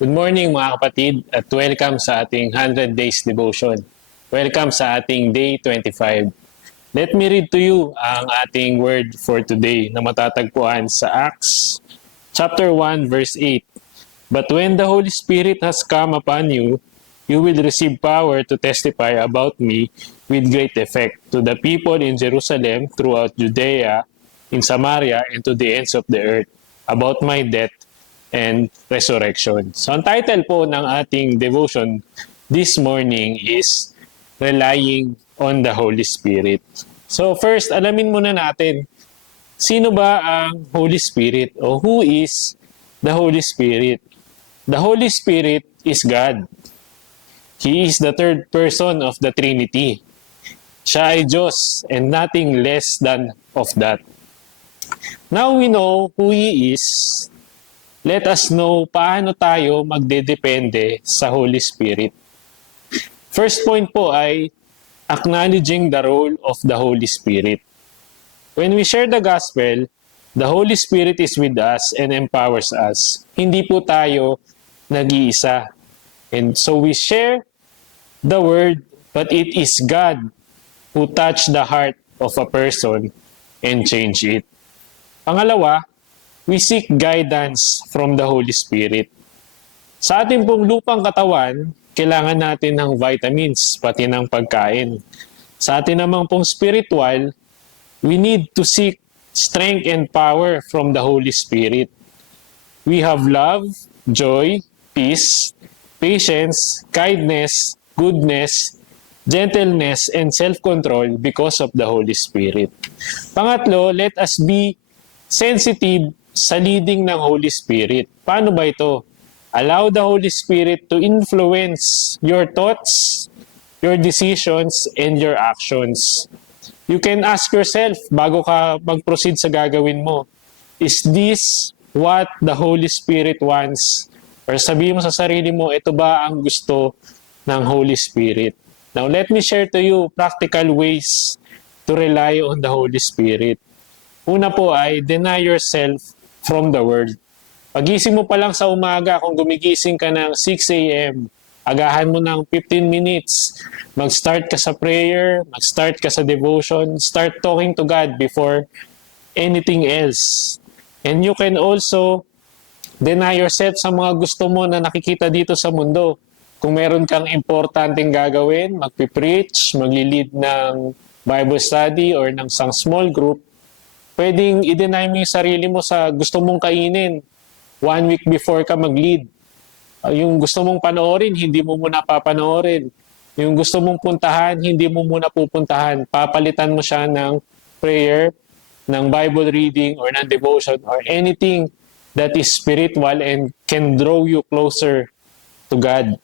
Good morning mga kapatid at welcome sa ating 100 Days Devotion. Welcome sa ating Day 25. Let me read to you ang ating word for today na matatagpuan sa Acts chapter 1 verse 8. But when the Holy Spirit has come upon you, you will receive power to testify about me with great effect to the people in Jerusalem, throughout Judea, in Samaria, and to the ends of the earth, about my death and resurrection. So ang title po ng ating devotion this morning is Relying on the Holy Spirit. So first, alamin muna natin, sino ba ang Holy Spirit o who is the Holy Spirit? The Holy Spirit is God. He is the third person of the Trinity. Siya ay Diyos and nothing less than of that. Now we know who He is. Let us know paano tayo magdedepende sa Holy Spirit. First point po ay acknowledging the role of the Holy Spirit. When we share the gospel, the Holy Spirit is with us and empowers us. Hindi po tayo nag-iisa. And so we share the word, but it is God who touched the heart of a person and changed it. Pangalawa, we seek guidance from the Holy Spirit. Sa ating pong lupang katawan, kailangan natin ng vitamins, pati ng pagkain. Sa atin namang pong spiritual, we need to seek strength and power from the Holy Spirit. We have love, joy, peace, patience, kindness, goodness, gentleness, and self-control because of the Holy Spirit. Pangatlo, let us be sensitive sa leading ng Holy Spirit. Paano ba ito? Allow the Holy Spirit to influence your thoughts, your decisions, and your actions. You can ask yourself bago ka mag-proceed sa gagawin mo, is this what the Holy Spirit wants? Or sabihin mo sa sarili mo, ito ba ang gusto ng Holy Spirit? Now, let me share to you practical ways to rely on the Holy Spirit. Una po ay deny yourself from the world. Pagising mo pa lang sa umaga, kung gumigising ka ng 6 a.m., agahan mo ng 15 minutes, mag-start ka sa prayer, mag-start ka sa devotion, start talking to God before anything else. And you can also deny yourself sa mga gusto mo na nakikita dito sa mundo. Kung meron kang importanteng gagawin, magpipreach, magli-lead ng Bible study or ng isang small group, pwedeng i-deny mo yung sarili mo sa gusto mong kainin 1 week before ka mag-lead. Yung gusto mong panoorin, hindi mo muna papanoorin. Yung gusto mong puntahan, hindi mo muna pupuntahan. Papalitan mo siya ng prayer, ng Bible reading, or ng devotion, or anything that is spiritual and can draw you closer to God.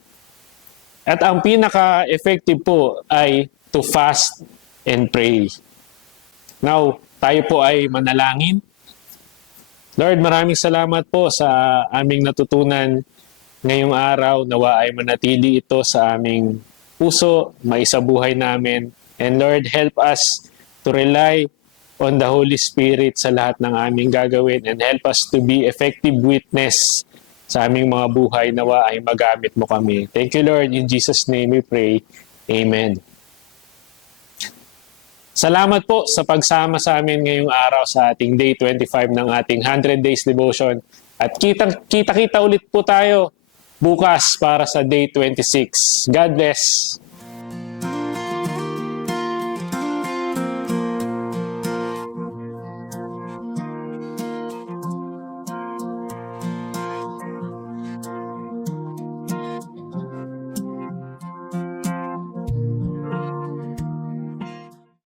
At ang pinaka-effective po ay to fast and pray. Now, tayo po ay manalangin. Lord, maraming salamat po sa aming natutunan ngayong araw. Nawa ay manatili ito sa aming puso, maisabuhay namin. And Lord, help us to rely on the Holy Spirit sa lahat ng aming gagawin and help us to be effective witness sa aming mga buhay. Nawa ay magamit mo kami. Thank you, Lord. In Jesus' name we pray. Amen. Salamat po sa pagsama sa amin ngayong araw sa ating Day 25 ng ating 100 Days Devotion. At kita-kita ulit po tayo bukas para sa Day 26. God bless!